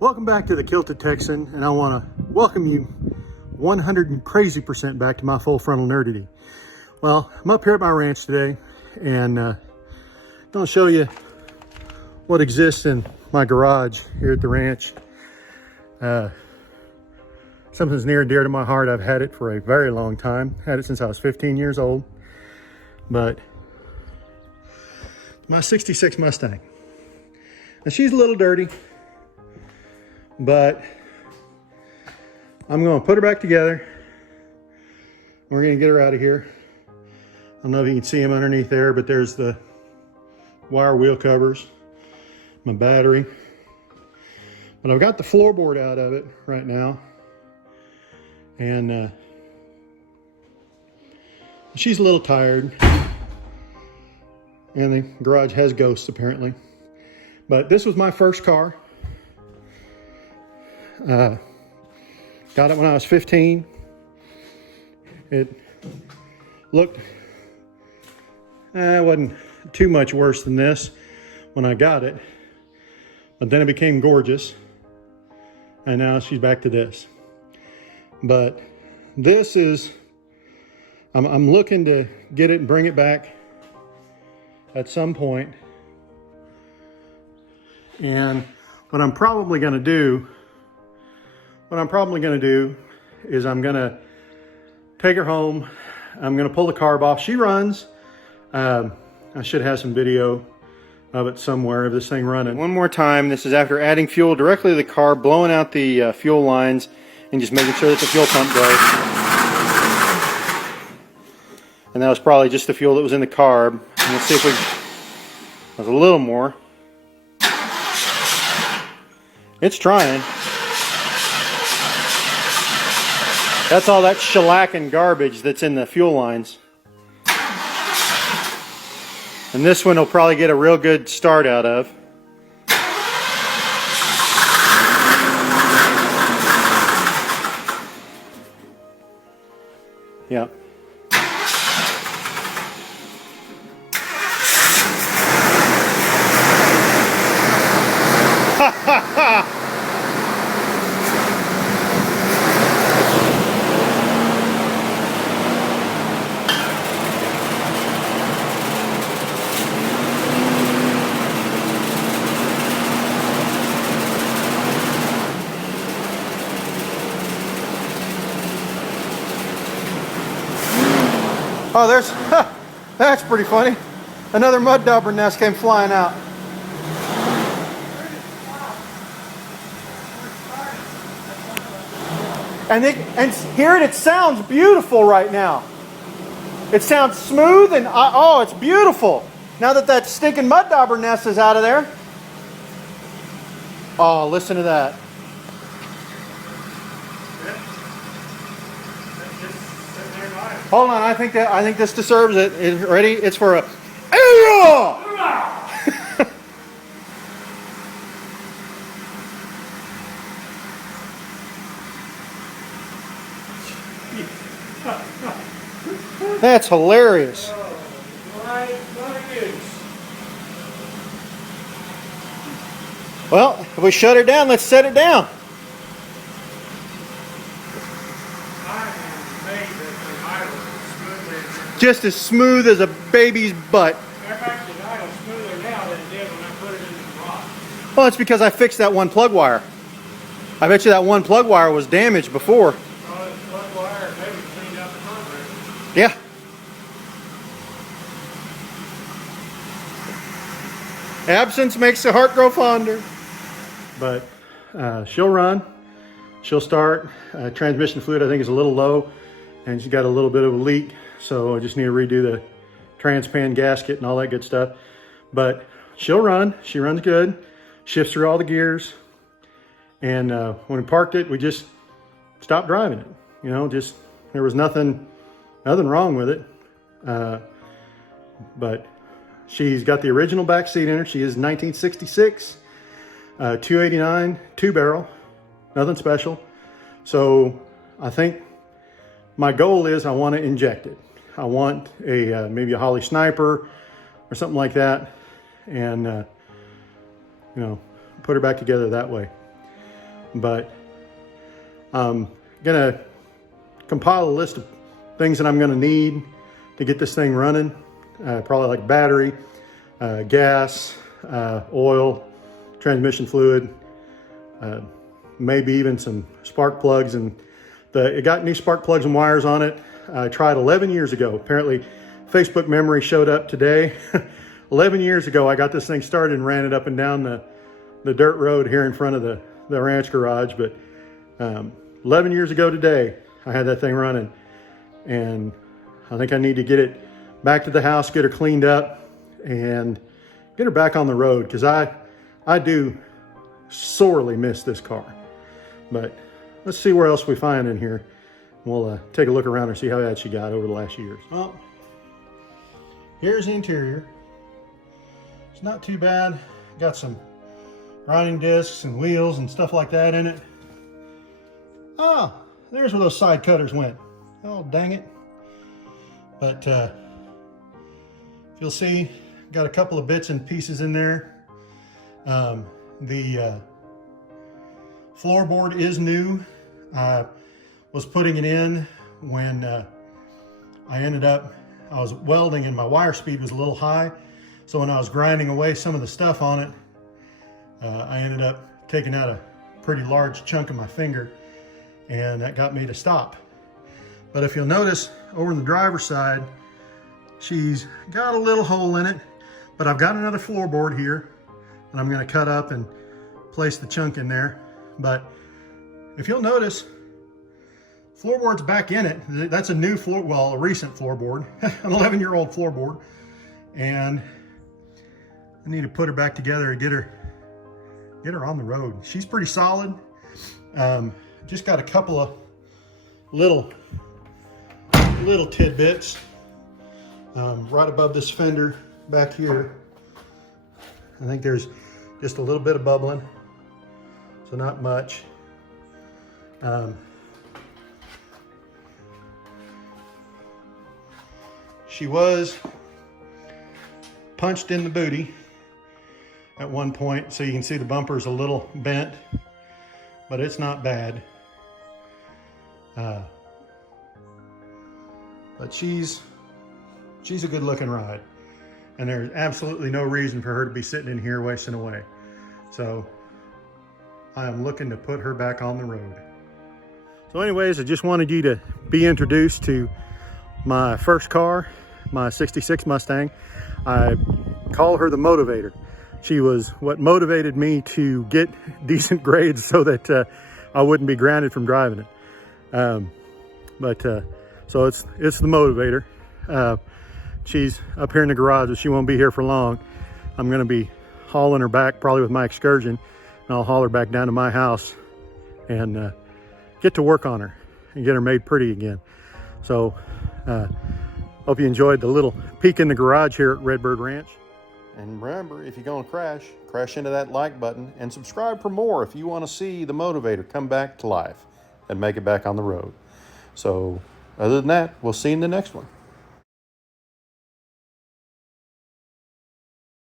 Welcome back to the Kilted Texan, and I want to welcome you 100% back to my full frontal nerdity. Well, I'm up here at my ranch today, and going to show you what exists in my garage here at the ranch. Something's near and dear to my heart. I've had it for a very long time. Had it since I was 15 years old. But my 66 Mustang. Now she's a little dirty, but I'm going to put her back together. We're going to get her out of here. I don't know if you can see them underneath there, but there's the wire wheel covers, my battery. But I've got the floorboard out of it right now. And she's a little tired. And the garage has ghosts apparently. But this was my first car. Got it when I was 15. It looked, it wasn't too much worse than this when I got it. But then it became gorgeous. And now she's back to this. But this is, I'm looking to get it and bring it back at some point. And what I'm probably going to do is I'm going to take her home. I'm going to pull the carb off. She runs. I should have some video of it somewhere of this thing running. One more time. This is after adding fuel directly to the carb, blowing out the fuel lines, and just making sure that the fuel pump goes. And that was probably just the fuel that was in the carb. And let's see if there's a little more. It's trying. That's all that shellacking garbage that's in the fuel lines. And this one will probably get a real good start out of. Yeah. Oh, that's pretty funny. Another mud dauber nest came flying out. And hear it, it sounds beautiful right now. It sounds smooth and, oh, it's beautiful. Now that stinking mud dauber nest is out of there. Oh, listen to that. Hold on, I think this deserves it. Ready? It's for a. That's hilarious. Well, if we shut her down, let's set it down. Just as smooth as a baby's butt. Well, it's because I fixed that one plug wire. I bet you that one plug wire was damaged before. Plug wire maybe cleaned out the carburetor. Yeah. Absence makes the heart grow fonder. But she'll run. She'll start. Transmission fluid I think is a little low, and she's got a little bit of a leak. So I just need to redo the transpan gasket and all that good stuff. But she'll run. She runs good. Shifts through all the gears. And when we parked it, we just stopped driving it. You know, just there was nothing wrong with it. But she's got the original back seat in her. She is 1966, 289, 2-barrel, nothing special. So I think my goal is I want to inject it. I want a maybe a Holly Sniper or something like that, and you know, put her back together that way. but I'm gonna compile a list of things that I'm gonna need to get this thing running. Probably like battery, gas, oil, transmission fluid, maybe even some spark plugs. And it got new spark plugs and wires on it. I tried 11 years ago. Apparently Facebook memory showed up today. 11 years ago, I got this thing started and ran it up and down the dirt road here in front of the ranch garage. But 11 years ago today, I had that thing running, and I think I need to get it back to the house, get her cleaned up, and get her back on the road, because I do sorely miss this car. But let's see where else we find in here. We'll take a look around and see how bad she got over the last years. Well, here's the interior. It's not too bad. Got some grinding discs and wheels and stuff like that in it. Ah, there's where those side cutters went. Oh, dang it. But you'll see, got a couple of bits and pieces in there. The floorboard is new. I was putting it in when I was welding and my wire speed was a little high. So when I was grinding away some of the stuff on it, I ended up taking out a pretty large chunk of my finger, and that got me to stop. But if you'll notice, over on the driver's side, she's got a little hole in it, but I've got another floorboard here and I'm gonna cut up and place the chunk in there. But if you'll notice, floorboard's back in it. That's a new a recent floorboard, an 11-year-old floorboard. And I need to put her back together and get her on the road. She's pretty solid. Just got a couple of little tidbits right above this fender back here. I think there's just a little bit of bubbling, so not much. She was punched in the booty at one point, so you can see the bumper's a little bent, but it's not bad. But she's a good looking ride, and there's absolutely no reason for her to be sitting in here wasting away. So I am looking to put her back on the road. So anyways, I just wanted you to be introduced to my first car, my 66 Mustang. I call her the motivator. She was what motivated me to get decent grades so that I wouldn't be grounded from driving it. So it's the motivator. She's up here in the garage, but she won't be here for long. I'm gonna be hauling her back probably with my Excursion, and I'll haul her back down to my house and get to work on her and get her made pretty again. So hope you enjoyed the little peek in the garage here at Redbird Ranch. And remember, if you're gonna crash into that like button and subscribe for more if you wanna see the motivator come back to life and make it back on the road. So other than that, we'll see you in the next one.